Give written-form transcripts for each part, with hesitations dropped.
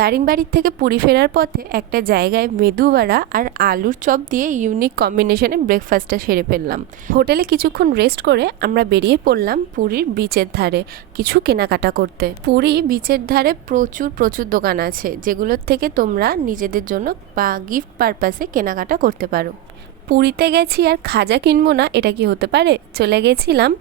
দারিংবাড়ির থেকে পুরী ফেরার পথে একটা জায়গায় মেদু বড়া আর আলুর চপ দিয়ে ইউনিক কম্বিনেশনে ব্রেকফাস্টটা সেরে ফেললাম। হোটেলে কিছুক্ষণ রেস্ট করে আমরা বেরিয়ে পড়লাম পুরীর বিচের ধারে কিছু কেনাকাটা করতে। পুরী বিচের ধারে প্রচুর প্রচুর দোকান আছে, যেগুলোর থেকে তোমরা নিজেদের জন্য বা গিফট পারপাসে কেনাকাটা করতে পারো। পুরীতে গেছি আর খাজা কিনবো না, এটা কি হতে পারে? চলে গেছিলাম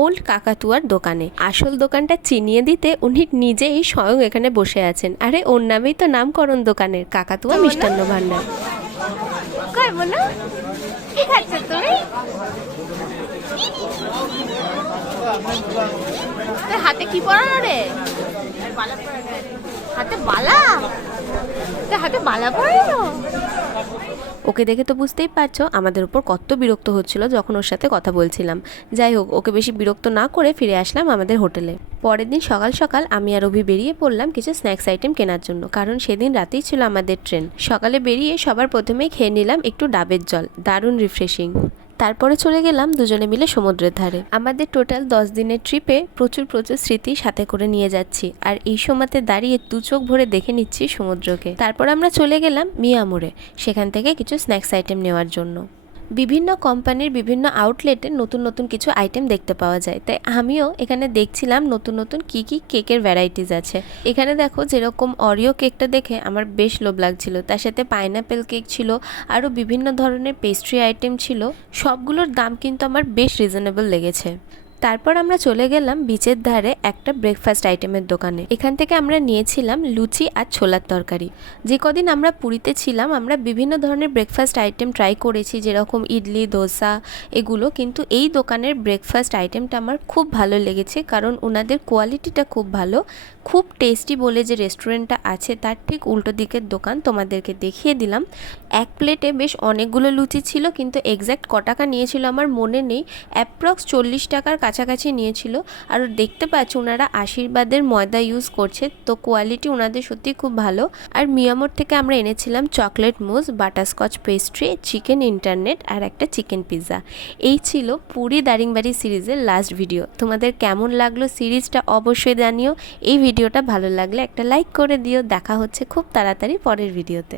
ওল্ড কাকাতুয়ার দোকানে। আসল দোকানটা চিনিয়ে দিতে উনি নিজেই স্বয়ং এখানে বসে আছেন। আরে ওর নামেই তো নামকরণ দোকানের, কাকাতুয়া মিষ্টান্ন ভান্ডার। হাতে কি পরানো রে? হাতে বালা? হাতে বালা পরানো? ওকে দেখে তো বুঝতেই পারছো আমাদের উপর কত বিরক্ত হচ্ছিল যখন ওর সাথে কথা বলছিলাম। যাই হোক, ওকে বেশি বিরক্ত না করে ফিরে আসলাম আমাদের হোটেলে। পরের দিন সকাল সকাল আমি আর অভি বেরিয়ে পড়লাম কিছু স্ন্যাক্স আইটেম কেনার জন্য, কারণ সেদিন রাতেই ছিল আমাদের ট্রেন। সকালে বেরিয়ে সবার প্রথমেই খেয়ে নিলাম একটু ডাবের জল, দারুণ রিফ্রেশিং। তারপরে চলে গেলাম দুজনে মিলে সমুদ্রের ধারে। আমাদের টোটাল 10 দিনের ট্রিপে প্রচুর প্রচুর স্মৃতি সাথে করে নিয়ে যাচ্ছি, আর এই সময়তে দাঁড়িয়ে দু চোখ ভরে দেখে নিচ্ছি সমুদ্রকে। তারপর আমরা চলে গেলাম মিয়ামোরে, সেখান থেকে কিছু স্ন্যাক্স আইটেম নেওয়ার জন্য। বিভিন্ন কোম্পানির বিভিন্ন আউটলেটে নতুন নতুন কিছু আইটেম দেখতে পাওয়া যায়, তাই আমিও এখানে দেখছিলাম নতুন নতুন কী কী কেকের ভ্যারাইটিস আছে। এখানে দেখো, যেরকম অরিও কেকটা দেখে আমার বেশ লোভ লাগছিল, তার সাথে পাইনাপেল কেক ছিল, আরও বিভিন্ন ধরনের পেস্ট্রি আইটেম ছিল। সবগুলোর দাম কিন্তু আমার বেশ রিজনেবল লেগেছে। তারপর আমরা চলে গেলাম বিচের ধারে একটা ব্রেকফাস্ট আইটেমের দোকানে। এখান থেকে আমরা নিয়েছিলাম লুচি আর ছোলার তরকারি। যে কদিন আমরা পুরীতে ছিলাম আমরা বিভিন্ন ধরনের ব্রেকফাস্ট আইটেম ট্রাই করেছি, যেরকম ইডলি, ধোসা এগুলো, কিন্তু এই দোকানের ব্রেকফাস্ট আইটেমটা আমার খুব ভালো লেগেছে, কারণ ওনাদের কোয়ালিটিটা খুব ভালো, খুব টেস্টি। বলে যে রেস্টুরেন্টটা আছে তার ঠিক উল্টো দিকের দোকান, তোমাদেরকে দেখিয়ে দিলাম। এক প্লেটে বেশ অনেকগুলো লুচি ছিল, কিন্তু এক্স্যাক্ট ক টাকা নিয়েছিল আমার মনে নেই, অ্যাপ্রক্স 40 টাকার কাছাকাছি নিয়েছিল। আর দেখতে পাচ্ছ ওনারা আশীর্বাদের ময়দা ইউজ করছে, তো কোয়ালিটি ওনাদের সত্যি খুব ভালো। আর মিয়ামোর থেকে আমরা এনেছিলাম চকলেট মুজ, বাটারস্কচ পেস্ট্রি, চিকেন ইন্টারনেট আর একটা চিকেন পিৎজা। এই ছিল পুরী দারিংবাড়ি সিরিজের লাস্ট ভিডিও। তোমাদের কেমন লাগলো সিরিজটা অবশ্যই জানিও। এই ভিডিওটা ভালো লাগলে একটা লাইক করে দিও। দেখা হচ্ছে খুব তাড়াতাড়ি পরের ভিডিওতে।